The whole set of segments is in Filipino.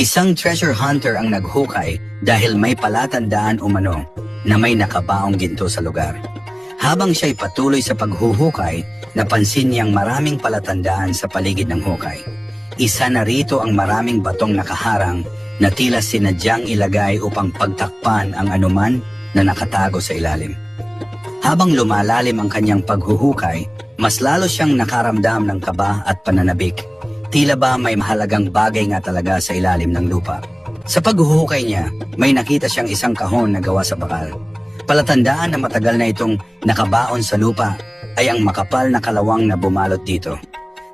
Isang treasure hunter ang naghukay dahil may palatandaan umano na may nakabaong ginto sa lugar. Habang siya'y patuloy sa paghuhukay, napansin niyang maraming palatandaan sa paligid ng hukay. Isa na rito ang maraming batong nakaharang na tila sinadyang ilagay upang pagtakpan ang anuman na nakatago sa ilalim. Habang lumalalim ang kanyang paghuhukay, mas lalo siyang nakaramdam ng kaba at pananabik. Tila ba may mahalagang bagay nga talaga sa ilalim ng lupa. Sa paghuhukay niya, may nakita siyang isang kahon na gawa sa bakal. Palatandaan na matagal na itong nakabaon sa lupa ay ang makapal na kalawang na bumalot dito.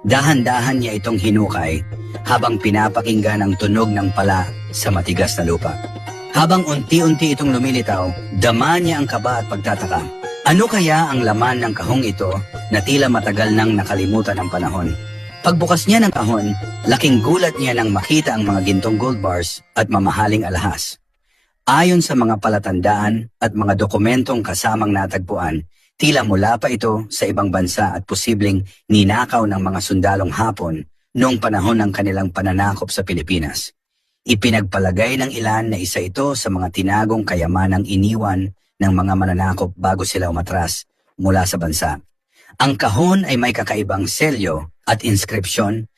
Dahan-dahan niya itong hinukay habang pinapakinggan ang tunog ng pala sa matigas na lupa. Habang unti-unti itong lumilitaw, dama niya ang kaba at pagtataka. Ano kaya ang laman ng kahong ito na tila matagal nang nakalimutan ng panahon? Pagbukas niya ng kahon, laking gulat niya nang makita ang mga gintong gold bars at mamahaling alahas. Ayon sa mga palatandaan at mga dokumentong kasamang natagpuan, tila mula pa ito sa ibang bansa at posibleng ninakaw ng mga sundalong Hapon noong panahon ng kanilang pananakop sa Pilipinas. Ipinagpalagay ng ilan na isa ito sa mga tinagong kayamanang iniwan ng mga mananakop bago sila umatras mula sa bansa. Ang kahon ay may kakaibang selyo at inskripsyon.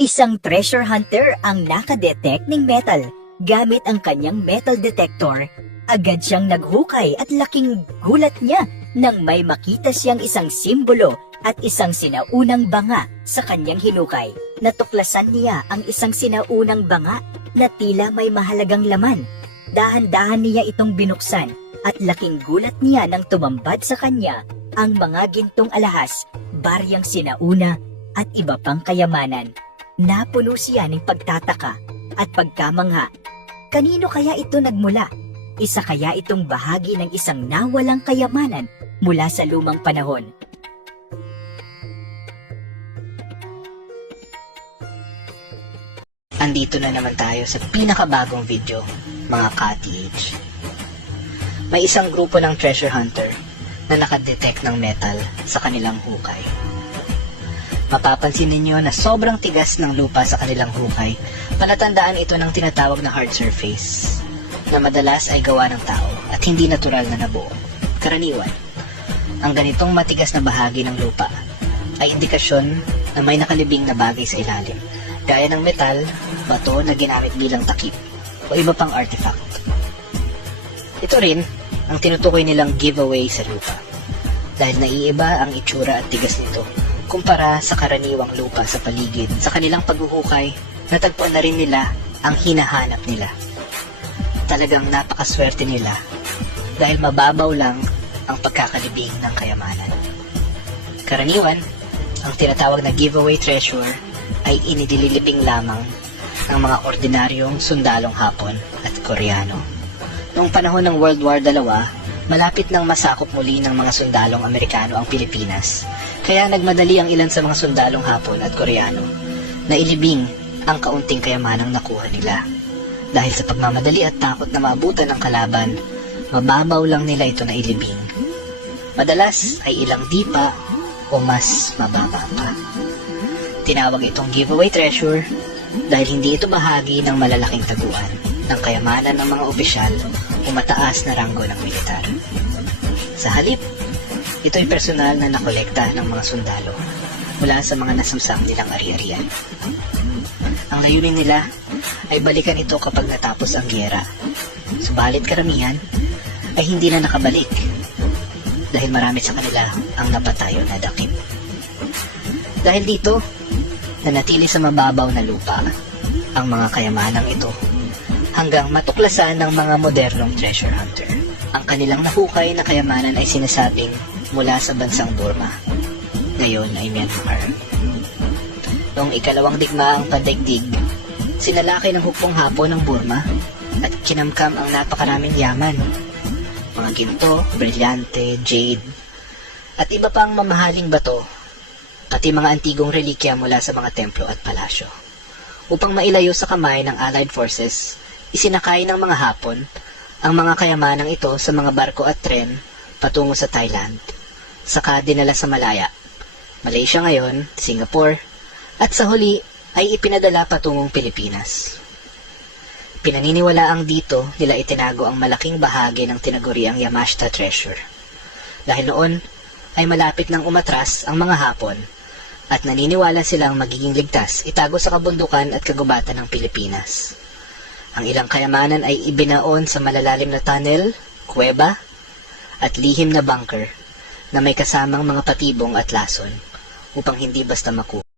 Isang treasure hunter ang nakadetect ng metal. Gamit ang kanyang metal detector, agad siyang naghukay at laking gulat niya nang may makita siyang isang simbolo at isang sinaunang banga sa kanyang hinukay. Natuklasan niya ang isang sinaunang banga na tila may mahalagang laman. Dahan-dahan niya itong binuksan at laking gulat niya nang tumambad sa kanya ang mga gintong alahas, baryang sinauna at iba pang kayamanan. Napuno siya ng pagtataka at pagkamangha. Kanino kaya ito nagmula? Isa kaya itong bahagi ng isang nawalang kayamanan mula sa lumang panahon? Andito na naman tayo sa pinakabagong video, mga ka-TH. May isang grupo ng treasure hunter na nakadetect ng metal sa kanilang hukay. Mapapansin ninyo na sobrang tigas ng lupa sa kanilang hukay. Palatandaan ito ng tinatawag na hard surface, na madalas ay gawa ng tao at hindi natural na nabuo. Karaniwan, ang ganitong matigas na bahagi ng lupa ay indikasyon na may nakalibing na bagay sa ilalim, gaya ng metal, bato na ginamit bilang takip, o iba pang artifact. Ito rin ang tinutukoy nilang giveaway sa lupa, dahil naiiba ang itsura at tigas nito kumpara sa karaniwang lupa sa paligid. Sa kanilang paghuhukay, natagpuan na rin nila ang hinahanap nila. Talagang napakaswerte nila dahil mababaw lang ang pagkakalibing ng kayamanan. Karaniwan, ang tinatawag na giveaway treasure ay inidililibing lamang ng mga ordinaryong sundalong Hapon at Koreano. Noong panahon ng World War II, malapit nang masakop muli ng mga sundalong Amerikano ang Pilipinas, kaya nagmadali ang ilan sa mga sundalong Hapon at Koreano na ilibing ang kaunting kayamanang nakuha nila. Dahil sa pagmamadali at takot na maabutan ng kalaban, mababaw lang nila ito na ilibing. Madalas ay ilang dipa o mas mababa pa. Tinawag itong giveaway treasure dahil hindi ito bahagi ng malalaking taguan ng kayamanan ng mga opisyal o mataas na ranggo ng militar. Sa halip, ito'y personal na nakolekta ng mga sundalo mula sa mga nasamsam nilang ari-arian. Ang layunin nila ay balikan ito kapag natapos ang giyera. Subalit karamihan ay hindi na nakabalik dahil marami sa kanila ang napatayo na dakip. Dahil dito, nanatili sa mababaw na lupa ang mga kayamanang ito hanggang matuklasan ng mga modernong treasure hunter. Ang kanilang nahukay na kayamanan ay sinasabing mula sa bansang Burma, ngayon ay Myanmar. Noong ikalawang digmaang pandaigdig, sinalakay ng hukbong Hapon ng Burma at kinamkam ang napakaraming yaman. Mga ginto, brilyante, jade, at iba pang mamahaling bato, pati mga antigong relikya mula sa mga templo at palasyo. Upang mailayo sa kamay ng Allied Forces, isinakay ng mga Hapon ang mga kayamanang ito sa mga barko at tren patungo sa Thailand, saka dinala sa Malaya, Malaysia ngayon, Singapore, at sa huli ay ipinadala patungong Pilipinas. Pinaniniwalaang dito nila itinago ang malaking bahagi ng tinaguriang Yamashita Treasure. Dahil noon ay malapit nang umatras ang mga Hapon at naniniwala silang magiging ligtas itago sa kabundukan at kagubatan ng Pilipinas. Ang ilang kayamanan ay ibinaon sa malalalim na tunnel, kuweba, at lihim na bunker na may kasamang mga patibong at lason upang hindi basta makuha.